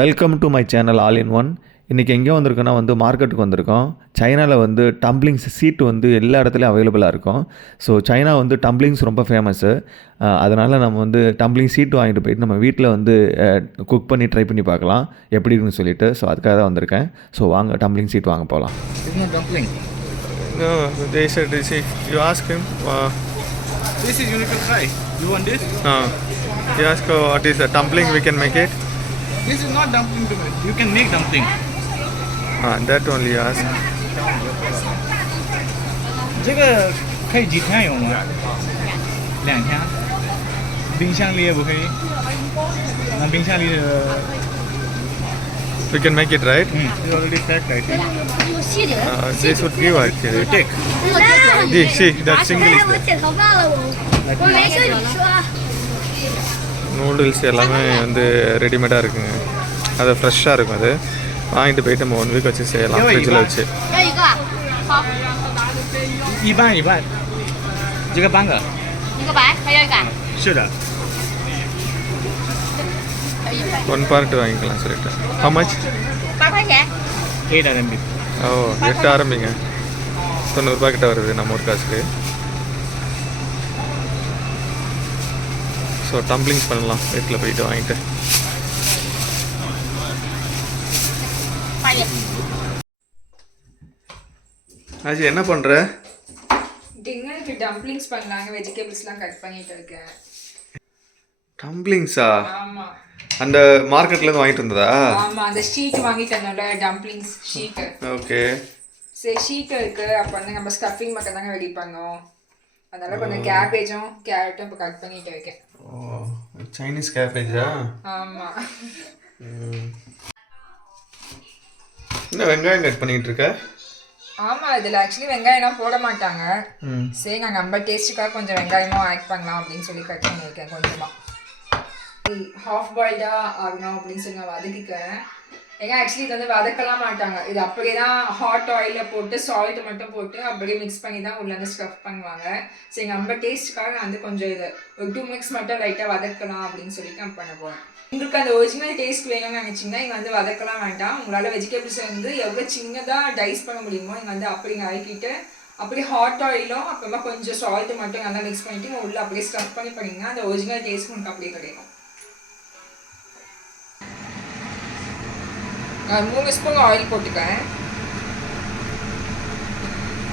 Welcome to my channel all in one. இன்றைக்கி எங்கே வந்திருக்கோன்னா மார்க்கெட்டுக்கு வந்திருக்கோம். சைனாவில் டம்ப்ளிங்ஸ் சீட்டு எல்லா இடத்துலையும் அவைலபிளாக இருக்கும். ஸோ சைனா டம்ப்ளிங்ஸ் ரொம்ப ஃபேமஸ்ஸு. அதனால் நம்ம டம்ப்ளிங் சீட்டு வாங்கிட்டு போயிட்டு நம்ம வீட்டில் குக் பண்ணி ட்ரை பண்ணி பார்க்கலாம் எப்படி இருக்குன்னு சொல்லிட்டு. ஸோ அதுக்காக தான் வந்திருக்கேன். ஸோ வாங்க டம்ப்ளிங் சீட் வாங்க போகலாம். No, they said this. You ask him. This is unique try. You want this? You ask what is a dumpling. We can make it. This is not dumpling to make. You can make dumpling. That only you ask. 这个可以几天用吗？2天。冰箱里也不可以。那冰箱里的 We can make it, right? It's already packed, I think. This would give actually. Take. See, that single is 我 there. 剪头发了，我没事，你说。 noodles எல்லாமே ரெடிமேடாக இருக்குங்க. அது ஃப்ரெஷ்ஷாக இருக்கும். அது வாங்கிட்டு போயிட்டு நம்ம 1 வீக் வச்சு செய்யலாம் ஃப்ரிட்ஜில் வச்சு.要一个，好，一半一半。这个半个。一个白，还要一个。是的。 1 part வாங்கிக்கலாம் சொல்லிட்டு. How much? 8块钱。 8 RMB. ஓ 8 ஆரம்பிங்க. 90 ரூபாய் கிட்ட வருது நம்ம ஊர் காசுக்கு. ஸோ டம்ப்ளிங்ஸ் பண்ணலாம் வீட்டில் போயிட்டு வாங்கிட்டு. ஆச்சு என்ன பண்ணுற? டின்னருக்கு டம்ப்ளிங்ஸ் பண்ணலாங்க. வெஜிடபிள்ஸ்லாம் கட் பண்ணிட்டு இருக்கேன். டம்ப்ளிங்ஸா? ஆமா. அந்த மார்க்கெட்லேருந்து வாங்கிட்டு வந்ததா? ஆமா, அந்த ஷீட் வாங்கிட்டு வந்தோம்ல, டம்ப்ளிங்ஸ் ஷீட்டு. ஓகே. சரி, ஷீட் இருக்கு. அப்போ நம்ம ஸ்டஃபிங் மட்டும் தாங்க ரெடி பண்ணோம். அதனால கொஞ்சம் கேபேஜும் கேரட்டும் இப்போ கட் பண்ணிட்டு இருக்கேன். ஓ சைனீஸ் கேபேஜா? ஆமா. என்ன வெங்காயம் கட் பண்ணிட்டு இருக்க? ஆமா, இதில் ஆக்சுவலி வெங்காயம்லாம் போட மாட்டாங்க. சரி, நான் நம்ம டேஸ்ட்டுக்காக கொஞ்சம் வெங்காயமும் ஆட் பண்ணலாம் அப்படின்னு சொல்லி கட் பண்ணியிருக்கேன் கொஞ்சமாக. ஹாஃப் பாயில்டாக ஆகணும் அப்படின்னு சொல்லி நான் வதக்கிக்கிறேன். ஏன்னா ஆக்சுவலி இது வதக்கலாம் மாட்டாங்க. இது அப்படியே தான் ஹாட் ஆயிலில் போட்டு சால்ட் மட்டும் போட்டு அப்படியே மிக்ஸ் பண்ணி தான் உள்ளே ஸ்டஃப் பண்ணுவாங்க. சரி, நம்ம டேஸ்ட்டுக்காக நான் கொஞ்சம் இது ஒரு 2 மினிட்ஸ் மட்டும் லைட்டாக வதக்கலாம் அப்படின்னு சொல்லிட்டு நான் பண்ண போகிறேன். உங்களுக்கு அந்த ஒரிஜினல் டேஸ்ட் வேணும்னு நினச்சிங்கன்னா இங்கே வதக்கலாம் வேண்டாம். உங்களால் வெஜிடபிள்ஸ் எவ்வளோ சின்னதாக டைஸ் பண்ண முடியுமோ இங்கே அப்படி நறுக்கிட்டு அப்படியே ஹாட் ஆயிலும் அப்புறமா கொஞ்சம் சால்ட்டு மட்டும் நல்லா மிக்ஸ் பண்ணிவிட்டு உள்ளே அப்படியே ஸ்டஃப் பண்ணி பண்ணிங்கன்னா அந்த ஒரிஜினல் டேஸ்ட் உங்களுக்கு அப்படியே கிடைக்கும். 3 ஸ்பூன் ஆயில் போட்டுக்கேன்.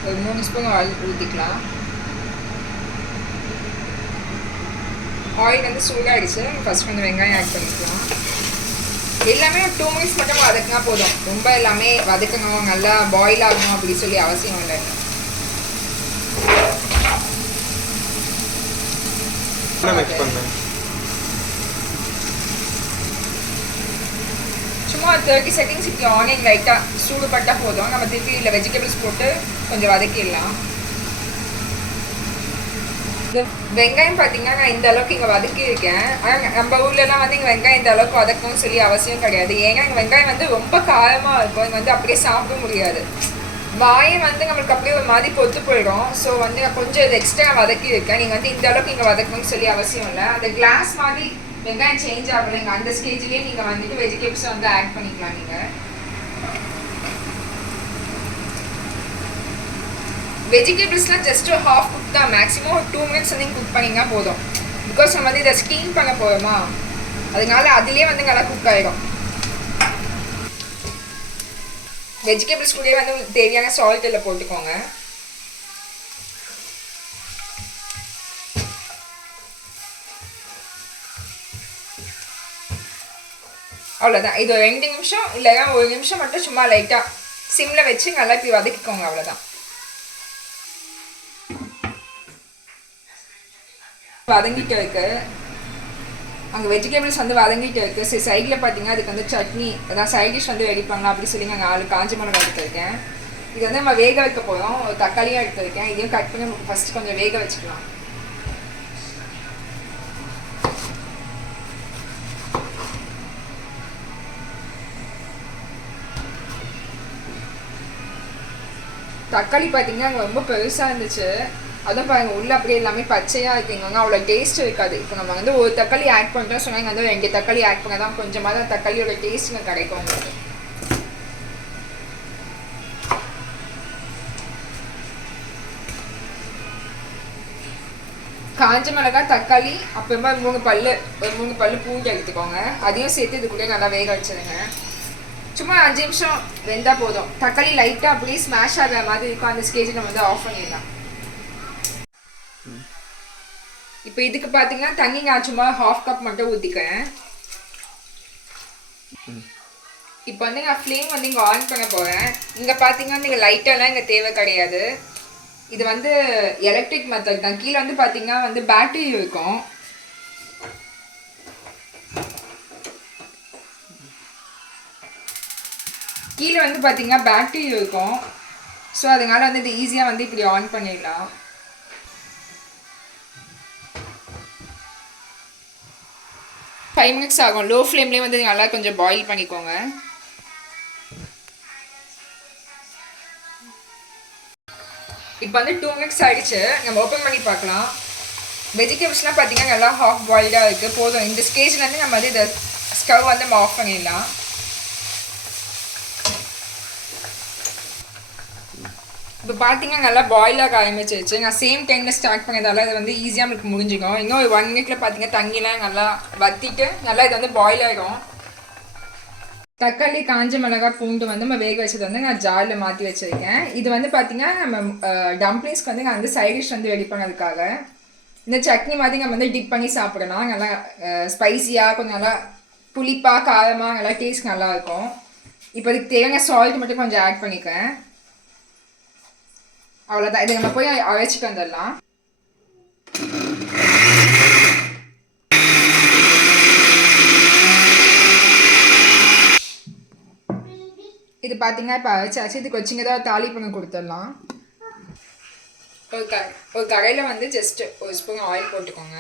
ஒரு 3 ஸ்பூன் ஆயில் ஊற்றிக்கலாம். ஆயில் சூடாகிடுச்சு. ஃபர்ஸ்ட் கொஞ்சம் வெங்காயம் ஆட் பண்ணிக்கலாம். எல்லாமே 2 மினிட்ஸ் மட்டும் வதக்கினா போதும். ரொம்ப எல்லாமே வதக்கணும், நல்லா பாயில் ஆகணும் அப்படி சொல்லி அவசியம் இல்லை. மிக்ஸ் பண்ணேன். சும்மா 30 செகண்ட்ஸ் இப்படி ஆனியன் லைட்டாக சூடுபட்டால் போதும். நம்ம திருப்பி இல்லை வெஜிடபிள்ஸ் போட்டு கொஞ்சம் வதக்கிடலாம். இந்த வெங்காயம் பார்த்தீங்கன்னா நான் இந்த அளவுக்கு இங்கே வதக்கியிருக்கேன். ஆனால் நம்ம ஊர்லலாம் இங்கே வெங்காயம் இந்த அளவுக்கு வதக்கணும்னு சொல்லி அவசியம் கிடையாது. ஏன்னா இங்கே வெங்காயம் ரொம்ப காரமாக இருக்கும். இங்கே அப்படியே சாப்பிட முடியாது. வாயை நம்மளுக்கு அப்படியே ஒரு மாதிரி பொத்து போயிடும். ஸோ நான் கொஞ்சம் இது எக்ஸ்ட்ரா வதக்கியிருக்கேன். நீங்கள் இந்த அளவுக்கு இங்கே வதக்கணும்னு சொல்லி அவசியம் இல்லை. அந்த கிளாஸ் மாதிரி வெங்காயம் சேஞ்ச் ஆகலைங்க. அந்த ஸ்டேஜ்லேயே நீங்கள் வெஜிடபிள்ஸை ஆட் பண்ணிக்கலாம். நீங்கள் வெஜிடபிள்ஸ்லாம் ஜஸ்ட் ஹாஃப் குக் தான். மேக்ஸிமம் ஒரு 2 மினிட்ஸ் குக் பண்ணிங்கன்னா போதும். பிகாஸ் நம்ம இதை ஸ்டீம் பண்ண போகிறோமா, அதனால அதுலேயே நல்லா குக் ஆகிடும். வெஜிடபிள்ஸ் கூடயே தேவையான சால்ட் இதில் போட்டுக்கோங்க. அவ்வளோதான். இது ஒரு 2 நிமிஷம் இல்லையா 1 நிமிஷம் மட்டும் சும்மா லைட்டாக சிம்மில் வச்சு நல்லா இப்படி வதக்கிக்கோங்க. அவ்வளோதான். வதங்கிட்டு இருக்கு. அங்கே வெஜிடபிள்ஸ் வதங்கிட்டு இருக்கு. சரி, சைடில் பார்த்தீங்கன்னா அதுக்கு சட்னி அதான் சைட் டிஷ் ரெடி பண்ணலாம் அப்படி சொல்லி நாங்கள் 4 காஞ்ச மிளகாய் எடுத்துருக்கேன். இது நம்ம வேக வைக்க போகிறோம். ஒரு தக்காளியாக எடுத்துருக்கேன். இதையும் கட் பண்ணி ஃபஸ்ட்டு கொஞ்சம் வேக வச்சுக்கலாம். தக்காளி பார்த்தீங்கன்னா அங்கே ரொம்ப பெருசாக இருந்துச்சு. அதுவும் பாருங்க உள்ள அப்படியே எல்லாமே பச்சையாக இருக்குங்க, அவ்வளோ டேஸ்ட் இருக்காது. இப்போ நம்ம வந்து ஒரு தக்காளி ஆட் பண்ணுறோம் சொன்னாங்க, வந்து 2 தக்காளி ஆட் பண்ணால் தான் கொஞ்சமாக தான் தக்காளியோட டேஸ்ட்டுங்க கிடைக்கும் உங்களுக்கு. காஞ்ச மிளகாய், தக்காளி, அப்புறமா 3 பல்லு பூண்டு எடுத்துக்கோங்க. அதையும் சேர்த்து இது கூட நல்லா வேக வச்சிருங்க. சும்மா 5 நிமிஷம் வெந்தால் போதும். தக்காளி லைட்டாக அப்படியே ஸ்மாஷ் ஆகிற மாதிரி இருக்கும், அந்த ஸ்டேஜில் நம்ம வந்து ஆஃப் பண்ணிடலாம். இப்போ இதுக்கு பார்த்தீங்கன்னா தண்ணி நான் சும்மா 1/2 கப் மட்டும் ஊற்றிக்கிறேன். இப்போ வந்து நான் ஃப்ளேம் வந்து இங்கே ஆன் பண்ண போகிறேன். இங்கே பார்த்தீங்கன்னா நீங்கள் லைட்டெல்லாம் இங்கே தேவை கிடையாது. இது வந்து எலக்ட்ரிக் மெத்தட் தான். கீழே வந்து பார்த்தீங்கன்னா வந்து பேட்டரி இருக்கும். கீழே வந்து பார்த்தீங்கன்னா பேட்டரி இருக்கும். ஸோ அதனால வந்து இது ஈஸியாக வந்து இப்படி ஆன் பண்ணிடலாம். ஃபைவ் மினிட்ஸ் ஆகும். லோ ஃப்ளேம்லேயே வந்து நல்லா கொஞ்சம் பாயில் பண்ணிக்கோங்க. இப்போ வந்து 2 மினிட்ஸ் ஆகிடுச்சு. நம்ம ஓப்பன் பண்ணி பார்க்கலாம். வெஜிடபிள்ஸ்லாம் பார்த்தீங்கன்னா நல்லா ஹாஃப் பாயில்டாக இருக்குது. போதும். இந்த ஸ்டேஜ்லேருந்து நம்ம வந்து இதை ஸ்டவ் வந்து நம்ம ஆஃப் பண்ணிடலாம். இப்போ பார்த்தீங்கன்னா நல்லா பாயிலாக ஆரம்பிச்சிருச்சு. நான் சேம் டைமில் ஸ்டார்ட் பண்ணதால இது வந்து ஈஸியாக நம்மளுக்கு முடிஞ்சிக்கும். இன்னும் ஒரு 1 மினிட்ல பார்த்தீங்கன்னா தண்ணிலாம் நல்லா வற்றிட்டு நல்லா இது வந்து பாயில் ஆகிடும். தக்காளி, காஞ்ச மிளகாய், பூண்டு வந்து நம்ம வேக வச்சது வந்து நான் ஜாரில் மாற்றி வச்சுருக்கேன். இது வந்து பார்த்தீங்கன்னா நம்ம டம்ப்ளிங்ஸ்க்கு வந்து நான் வந்து சைட் டிஷ் வந்து ரெடி பண்ணதுக்காக இந்த சட்னி மாதிரி நம்ம வந்து டிப் பண்ணி சாப்பிடலாம். நல்லா ஸ்பைஸியாக கொஞ்சம் நல்லா புளிப்பாக காரமாக நல்லா டேஸ்ட் நல்லாயிருக்கும். இப்போ இதுக்கு தேவையான சால்ட் மட்டும் கொஞ்சம் ஆட் பண்ணிக்கிறேன். அவ்வளோதான். இதை நம்ம போய் அரைச்சிட்டு வந்துடலாம். இது பார்த்தீங்கன்னா இப்போ அரைச்சாச்சு. இதுக்கு சின்னதாக தாளிப்பங்க கொடுத்துடலாம். ஒரு கடையில் வந்து ஜஸ்ட் ஒரு ஸ்பூன் ஆயில் போட்டுக்கோங்க.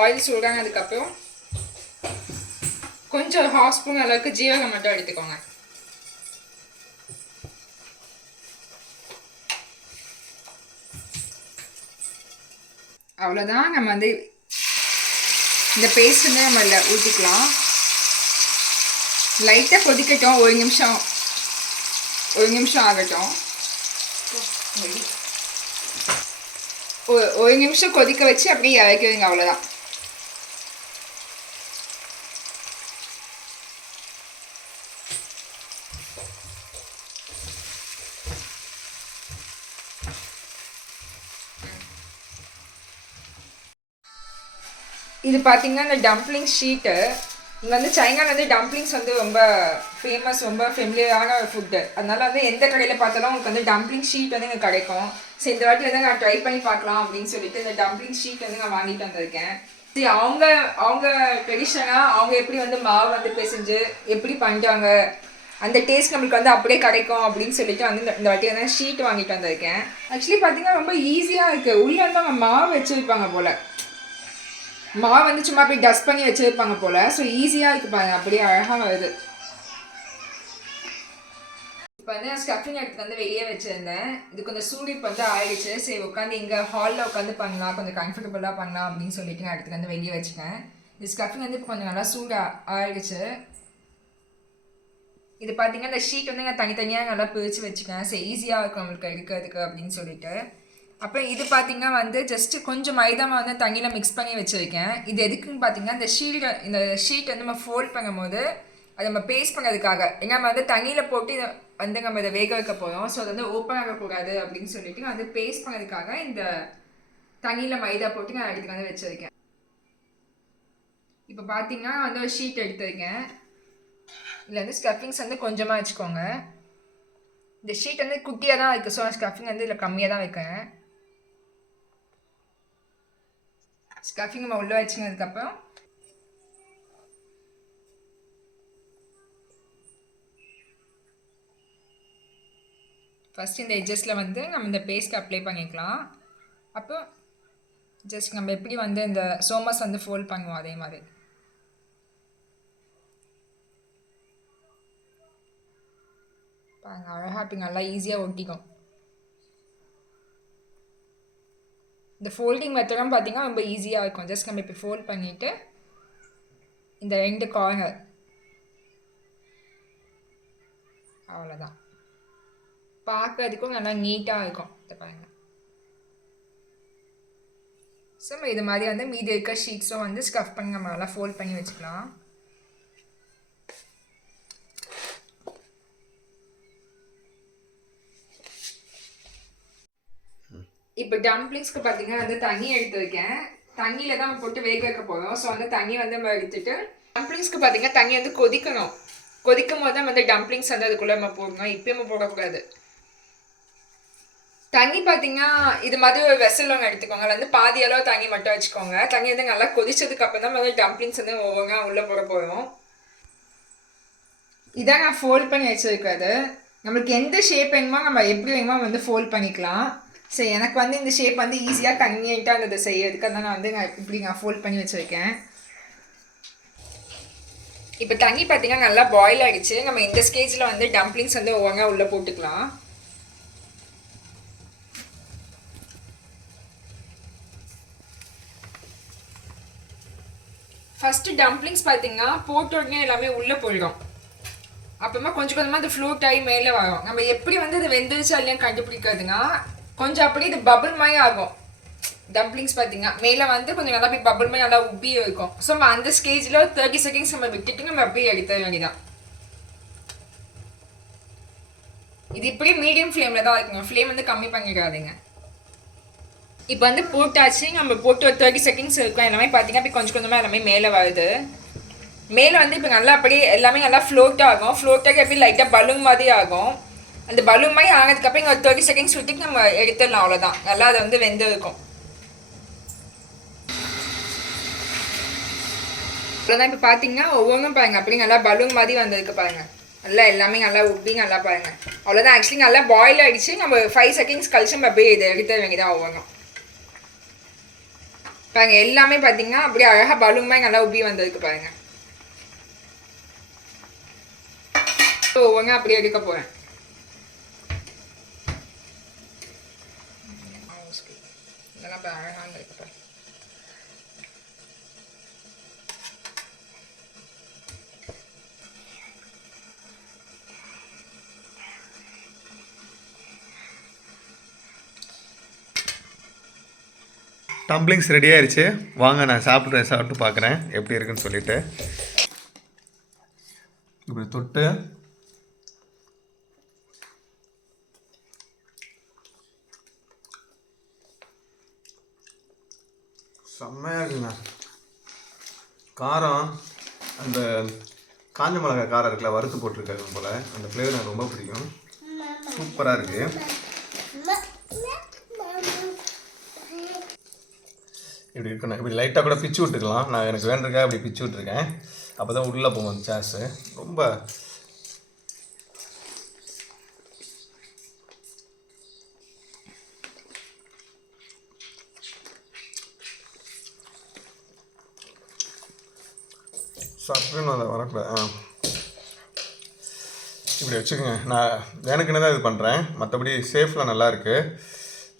ஆயில் சூடானதுக்கப்புறம் கொஞ்சம் 1/2 ஸ்பூன் அளவுக்கு ஜீரகம் மட்டும் எடுத்துக்கோங்க. அவ்வளோதான். நம்ம வந்து இந்த பேஸ்ட் வந்து நம்ம இல்லை ஊற்றிக்கலாம். லைட்டாக கொதிக்கட்டும். ஒரு நிமிஷம் ஆகட்டும். ஒரு நிமிஷம் கொதிக்க வச்சு அப்படியே இறக்கிடுங்க. அவ்வளோதான். இது பார்த்தீங்கன்னா இந்த டம்ப்ளிங் ஷீட்டு. இங்கே வந்து சைனாவில் வந்து டம்ப்ளிங்ஸ் வந்து ரொம்ப ஃபேமஸ், ரொம்ப ஃபெமிலியரான ஒரு ஃபுட்டு. அதனால வந்து எந்த கடையில் பார்த்தாலும் உங்களுக்கு வந்து டம்ப்ளிங் ஷீட் வந்து இங்கே கிடைக்கும். சரி, இந்த வாட்டி வந்து நான் ட்ரை பண்ணி பார்க்கலாம் அப்படின்னு சொல்லிட்டு இந்த டம்ப்ளிங் ஷீட் வந்து நான் வாங்கிட்டு வந்திருக்கேன். சரி, அவங்க ட்ரெடிஷ்னலாக அவங்க எப்படி வந்து மாவு வந்து பிசைஞ்சு எப்படி பண்ணுறாங்க, அந்த டேஸ்ட் நம்மளுக்கு வந்து அப்படியே கிடைக்கும் அப்படின்னு சொல்லிட்டு வந்து இந்த வாட்டி வந்து ஷீட் வாங்கிட்டு வந்திருக்கேன். ஆக்சுவலி பார்த்தீங்கன்னா ரொம்ப ஈஸியாக இருக்குது. உள்ளே வந்து அவங்க மாவு வச்சுருப்பாங்க போல். மாவு வந்து சும்மா அப்படியே டஸ்ட் பண்ணி வச்சுருப்பாங்க போல். ஸோ ஈஸியாக இருக்குது பாருங்க. அப்படியே அழகாக வருது. இப்போ வந்து நான் ஸ்டஃபிங் எடுத்து வந்து வெளியே வச்சுருந்தேன். இது கொஞ்சம் சூடு இப்போ வந்து ஆயிடுச்சு. சரி, உட்காந்து இங்கே ஹாலில் உட்காந்து பண்ணலாம், கொஞ்சம் கம்ஃபர்டபுளாக பண்ணலாம் அப்படின்னு சொல்லிட்டு நான் எடுத்துகிட்டு வந்து வெளியே வச்சுட்டேன். இது ஸ்டஃபிங் வந்து இப்போ கொஞ்சம் நல்லா சூடு ஆயிடுச்சு. இது பார்த்தீங்கன்னா இந்த ஷீட் வந்து நான் தனித்தனியாக நல்லா பிரித்து வச்சுக்கேன். சரி, ஈஸியாக இருக்கும் நம்மளுக்கு எடுக்கிறதுக்கு அப்படின்னு சொல்லிட்டு. அப்புறம் இது பார்த்தீங்கன்னா வந்து ஜஸ்ட்டு கொஞ்சம் மைதாவை வந்து தண்ணியில் மிக்ஸ் பண்ணி வச்சுருக்கேன். இது எதுக்குன்னு பார்த்தீங்கன்னா இந்த ஷீட் வந்து நம்ம ஃபோல்ட் பண்ணும்போது அதை நம்ம பேஸ்ட் பண்ணதுக்காக. ஏன்னா நம்ம வந்து தண்ணியில் போட்டு இதை வந்து நம்ம இதை வேக வைக்க போகிறோம். ஸோ அது வந்து ஓப்பன் ஆகக்கூடாது அப்படின்னு சொல்லிட்டு நான் வந்து பேஸ்ட் பண்ணதுக்காக இந்த தண்ணியில் மைதா போட்டு நான் எடுத்துகிட்டு வந்து வச்சுருக்கேன். இப்போ பார்த்தீங்கன்னா வந்து ஒரு ஷீட் எடுத்துருக்கேன். இதில் வந்து ஸ்டஃபிங்ஸ் வந்து கொஞ்சமாக வச்சுக்கோங்க. இந்த ஷீட் வந்து குட்டியாக தான் இருக்குது. ஸோ ஸ்டஃபிங் வந்து இதில் கம்மியாக தான் வைக்கிறேன். ஸ்டஃபிங் நம்ம உள்ளே வச்சுனதுக்கப்புறம் ஃபஸ்ட் இந்த எட்ஜஸில் வந்து நம்ம இந்த பேஸ்ட் அப்ளை பண்ணிக்கலாம். அப்போ ஜஸ்ட் நம்ம எப்படி வந்து இந்த சோமஸ் வந்து ஃபோல்ட் பண்ணுவோம் அதே மாதிரி. பாருங்க, அழகாக அப்படி நல்லா ஈஸியாக ஒட்டிக்கும். இந்த ஃபோல்டிங் மெத்தடும் பார்த்தீங்கன்னா ரொம்ப ஈஸியாக இருக்கும். ஜஸ்ட் நம்ம இப்போ ஃபோல்ட் பண்ணிவிட்டு இந்த 2 கார்னர் அவ்வளோதான். பார்க்கறதுக்கும் நல்லா நீட்டாக இருக்கும். இதை பாருங்க. ஸோ நம்ம இது மாதிரி வந்து மீதி இருக்க ஷீட்ஸும் வந்து ஸ்கஃப் பண்ணி நம்ம நல்லா ஃபோல்ட் பண்ணி வச்சுக்கலாம். இப்போ டம்ப்ளிங்ஸ்க்கு பார்த்தீங்கன்னா வந்து தண்ணி எடுத்து வைக்கேன். தண்ணியில் தான் நம்ம போட்டு வேக வைக்க போகிறோம். ஸோ வந்து தண்ணி வந்து நம்ம எடுத்துட்டு டம்ப்ளிங்ஸ்க்கு பார்த்தீங்கன்னா தண்ணி வந்து கொதிக்கணும். கொதிக்கும் போது தான் வந்து டம்ப்ளிங்ஸ் வந்து அதுக்குள்ளே நம்ம போடணும். இப்போ நம்ம போடக்கூடாது. தண்ணி பார்த்தீங்கன்னா இது மாதிரி ஒரு வெசல் ஒன்று எடுத்துக்கோங்க. அதில் வந்து பாதி அளவு தண்ணி மட்டும் வச்சுக்கோங்க. தண்ணி வந்து நல்லா கொதிச்சதுக்கு அப்புறம் தான் வந்து டம்ப்ளிங்ஸ் வந்து ஒவ்வொன்றா உள்ளே போட போகிறோம். இதான் நான் ஃபோல்ட் பண்ணி வச்சுருக்கிறது. நம்மளுக்கு எந்த ஷேப் வேணுமோ நம்ம எப்படி வேணுமோ வந்து ஃபோல்ட் பண்ணிக்கலாம். ஸோ எனக்கு வந்து இந்த ஷேப் வந்து ஈஸியாக கன்வீனியண்ட்டாக இருந்தது செய்யறதுக்கு. அதான் நான் வந்து இப்படி ஃபோல்ட் பண்ணி வச்சுருக்கேன். இப்போ தண்ணி பார்த்தீங்கன்னா நல்லா பாயில் ஆகிடுச்சு. நம்ம இந்த ஸ்டேஜில் வந்து டம்ப்ளிங்ஸ் வந்து ஒவ்வொன்றா உள்ளே போட்டுக்கலாம். ஃபஸ்ட்டு டம்ப்ளிங்ஸ் பார்த்தீங்கன்னா போட்ட உடனே எல்லாமே உள்ளே போயிடும். அப்புறமா கொஞ்சம் கொஞ்சமாக அது ஃப்ளோட் ஆகி மேலே வரும். நம்ம எப்படி வந்து அது வெந்துருச்சா இல்லையா கண்டுபிடிக்காதுன்னா கொஞ்சம் அப்படியே இது பபுள் மாதிரி ஆகும். டம்ப்ளிங்ஸ் பார்த்தீங்கன்னா மேலே வந்து கொஞ்சம் நல்லா போய் பபுள் மாதிரி நல்லா உப்பி இருக்கும். ஸோ நம்ம அந்த ஸ்டேஜில் 30 செகண்ட்ஸ் நம்ம விட்டுட்டு நம்ம அப்படியே எடுத்த வேண்டியதான். இது இப்படியே மீடியம் ஃப்ளேமில் தான் இருக்குங்க. ஃப்ளேம் வந்து கம்மி பண்ணிடாதீங்க. இப்போ வந்து போட்டாச்சு. நம்ம போட்டு ஒரு 30 செகண்ட்ஸ் இருக்கும். எல்லாமே பார்த்தீங்கன்னா இப்போ கொஞ்சம் கொஞ்சமாக எல்லாமே மேலே வருது. மேலே வந்து இப்போ நல்லா அப்படியே எல்லாமே நல்லா ஃப்ளோட் ஆகும். ஃப்ளோட் ஆகி அப்படியே லைட்டாக பலூன் மாதிரி ஆகும். அந்த பலூன் மாதிரி ஆனதுக்கப்புறம் இங்கே ஒரு 30 செகண்ட்ஸ் விட்டுட்டு நம்ம எடுத்துடலாம். அவ்வளோதான். நல்லா அதை வந்து வெந்து இருக்கும். அவ்வளோதான். இப்போ பார்த்தீங்கன்னா ஒவ்வொன்றும் பாருங்கள் அப்படியே நல்லா பலூன் மாதிரி வந்ததுக்கு பாருங்கள். நல்லா எல்லாமே நல்லா உப்பி நல்லா பாருங்கள். அவ்வளோதான். ஆக்சுவலி நல்லா பாயில் ஆகிடுச்சு. நம்ம 5 செகண்ட்ஸ் கழிச்சு நம்ம அப்படியே இதை எடுத்த வேண்டியதான் ஒவ்வொன்றும். பாருங்கள் எல்லாமே பார்த்தீங்கன்னா அப்படியே அழகாக பலூன் மாதிரி நல்லா உப்பி வந்ததுக்கு பாருங்கள். ஒவ்வொன்றா அப்படியே எடுக்க போகிறேன். இதெல்லாம் அழகாக இருக்கு பாருங்க. டம்ப்ளிங்ஸ் ரெடி ஆயிடுச்சு. வாங்க நான் சாப்பிட்டு பார்க்குறேன் எப்படி இருக்குன்னு சொல்லிட்டு. இப்படி தொட்டு செம்மையாக இருக்குங்க. காரம் அந்த காஞ்ச மிளகாய் காரம் இருக்குல்ல, வறுத்து போட்டிருக்காங்க போல். அந்த ஃப்ளேவர் எனக்கு ரொம்ப பிடிக்கும். சூப்பராக இருக்குது. இப்படி இருக்கணும். இப்படி லைட்டாக கூட பிச்சு விட்டுக்கலாம். நான் எனக்கு வேண்டிருக்கா இப்படி பிச்சு விட்டுருக்கேன். அப்போ தான் உள்ளே போகும் அந்த சாஸு. ரொம்ப சப்புன்னு அதை வரக்கூடாது. இப்படி வச்சுக்கோங்க. நான் எனக்குன்னு தான் இது பண்ணுறேன். மற்றபடி சேஃபில் நல்லாயிருக்கு.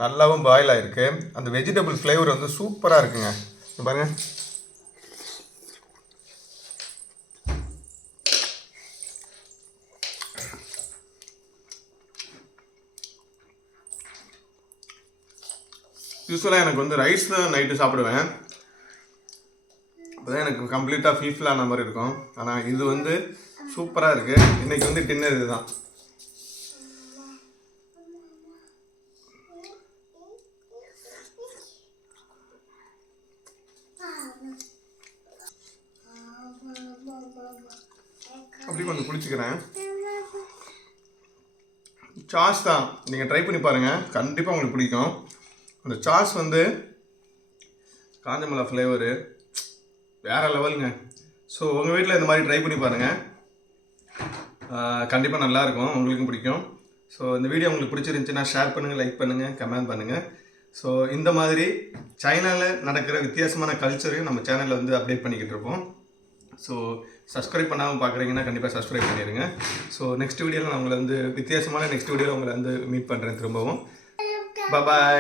நல்லாவும் பாயில் ஆகிருக்கு. அந்த வெஜிடபிள் ஃப்ளேவர் வந்து சூப்பராக இருக்குங்க. பாருங்கள். யூஸ்வலாக எனக்கு வந்து ரைஸ் தான் நைட்டு சாப்பிடுவேன். அப்போ தான் எனக்கு கம்ப்ளீட்டாக ஃபுல்ஃபில் ஆன மாதிரி இருக்கும். ஆனால் இது வந்து சூப்பராக இருக்குது. இன்றைக்கி வந்து டின்னர் இது தான். அப்படி கொஞ்சம் குளிச்சுக்கிறேன். சாஸ் தான். நீங்கள் ட்ரை பண்ணி பாருங்கள். கண்டிப்பாக உங்களுக்கு பிடிக்கும். அந்த சாஸ் வந்து காஞ்ச மிளகா ஃப்ளேவரு வேறு லெவலுங்க. ஸோ உங்கள் வீட்டில் இந்த மாதிரி ட்ரை பண்ணி பாருங்கள். கண்டிப்பாக நல்லாயிருக்கும். உங்களுக்கும் பிடிக்கும். ஸோ இந்த வீடியோ உங்களுக்கு பிடிச்சிருந்துச்சுன்னா ஷேர் பண்ணுங்கள், லைக் பண்ணுங்கள், கமெண்ட் பண்ணுங்கள். ஸோ இந்த மாதிரி சைனாவில் நடக்கிற வித்தியாசமான கல்ச்சரையும் நம்ம சேனலில் வந்து அப்டேட் பண்ணிக்கிட்டு இருப்போம். ஸோ சப்ஸ்கிரைப் பண்ணாமல் பார்க்குறீங்கன்னா கண்டிப்பாக சப்ஸ்கிரைப் பண்ணிடுங்க. ஸோ நெக்ஸ்ட் வீடியோவில் நான் உங்களை வந்து வித்தியாசமான நெக்ஸ்ட் வீடியோவில் உங்களை வந்து மீட் பண்ணுறேன் திரும்பவும். பாய்.